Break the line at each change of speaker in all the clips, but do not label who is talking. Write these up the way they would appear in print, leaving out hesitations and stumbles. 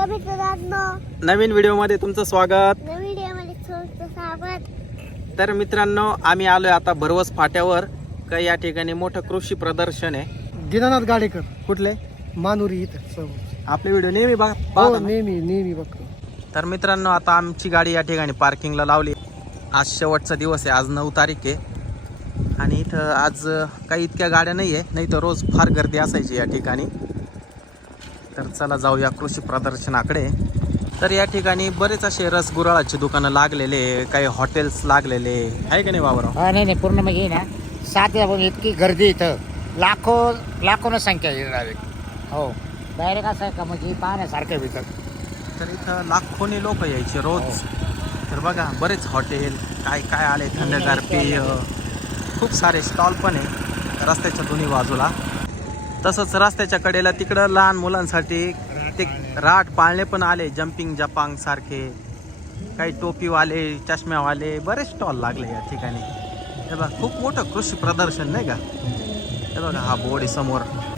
तर मित्रांनो
नवीन व्हिडिओमध्ये तुमचं स्वागत. तर मित्रांनो आम्ही आलोय आता भरवस फाट्यावर. काही या ठिकाणी मोठं कृषी प्रदर्शन आहे.
दीनानाथ गाडेकर
कुठले?
मानुरी इथं
आपले व्हिडिओ नेहमी
हो
पाहता ना?
नेहमी बघतो.
तर मित्रांनो आता आमची गाडी या ठिकाणी पार्किंगला लावली. आज शेवटचा दिवस आहे. आज 9 तारीख आहे आणि इथं आज काही इतक्या गाड्या नाही आहे, नाही तर रोज फार गर्दी असायची या ठिकाणी. तर चला जाऊया कृषी प्रदर्शनाकडे. तर या ठिकाणी बरेच असे रसगुराळाची दुकानं लागलेले, काही हॉटेल्स लागलेले आहे का नाही बाबा?
हा नाही पूर्ण म्हणजे ना 7 इतकी गर्दी इथं लाखोनं संख्या आहे डायरेक्ट. हो डायरेक्ट असं आहे का म्हणजे पाहण्यासारखं आहे इथं.
तर इथं लाखोनी लोक यायचे रोज. तर बघा बरेच हॉटेल काय काय आले, थंडगार पेय, खूप सारे स्टॉल पण आहे रस्त्याच्या दोन्ही बाजूला. तसंच रस्त्याच्या कडेला तिकडं लहान मुलांसाठी ते राट पाळणे पण आले, जम्पिंग जपांग सारखे. काही टोपीवाले, चष्म्यावाले बरेच स्टॉल लागले या ठिकाणी. हे बघा खूप मोठं कृषी प्रदर्शन नाही का? हे बघा हा बोर्ड आहे समोर.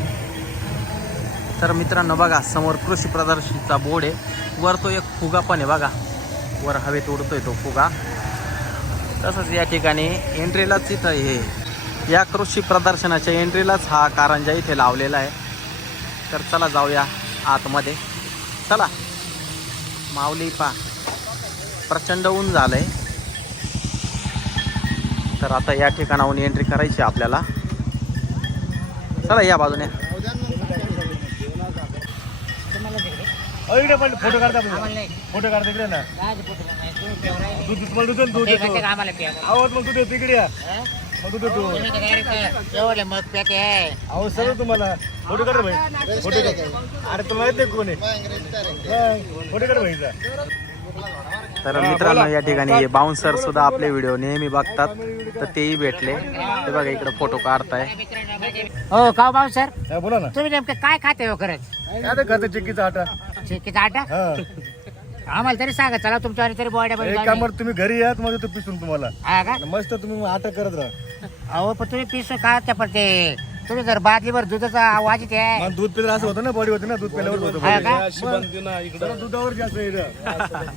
तर मित्रांनो बघा समोर कृषी प्रदर्शनचा बोर्ड आहे. वर तो एक फुगा पण आहे बघा, वर हवेत उडतोय तो फुगा. तसंच या ठिकाणी एंट्रीलाच इथं हे या कृषी प्रदर्शनाच्या एंट्रीलाच हा कारंजा इथे लावलेला आहे. तर चला जाऊया आतमध्ये. चला माऊली पा प्रचंड ऊन झालंय. तर आता या ठिकाणाहून एंट्री करायची आपल्याला. चला या बाजूने.
फोटो काढता इकडे ना. अहो सर तुम्हाला फोटो काढ भाई, फोटो अरे तुला माहित नाही कोण आहे, फोटो काढ भाईचा.
तर मित्रांनो या ठिकाणी बाउन्सर सुद्धा आपले व्हिडिओ नेहमी बघतात, तर तेही भेटले. ते बघा इकडे फोटो काढताय.
हो का भाऊ सर,
हा, बोला ना.
तुम्ही नेमकं काय खाते हो खरंच?
काय खाते चिक्कीचा आटा.
चिक्कीचा आटा?
हा
आम्हाला तरी सांगा, चला तुमच्या तरी बॉड्या
एक काम कर, तुम्ही घरी या तुम्हाला तो पिसून तुम्हाला
हा का?
मस्त तुम्ही आटा करत राहा.
अहो पण तुम्ही पिसो का त्या पण ते तुम्ही जर बादलीवर दुधाचा आवाज येते.
मला दूध पिलं असं होतं ना, बॉडी होती ना, दूध पिल्यावर होतं
हा का?
जरा दुधावर जास्त आहे.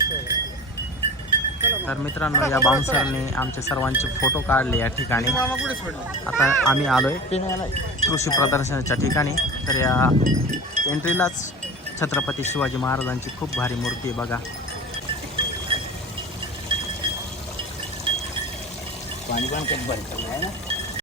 तर मित्रांनो या बाउन्सरने आमचे सर्वांचे फोटो काढले या ठिकाणी. आता आम्ही आलोय कृषी प्रदर्शनाच्या ठिकाणी. तर या एंट्रीलाच छत्रपती शिवाजी महाराजांची खूप भारी मूर्ती आहे बघा.
पाणी पण खूप भरतं आहे ना.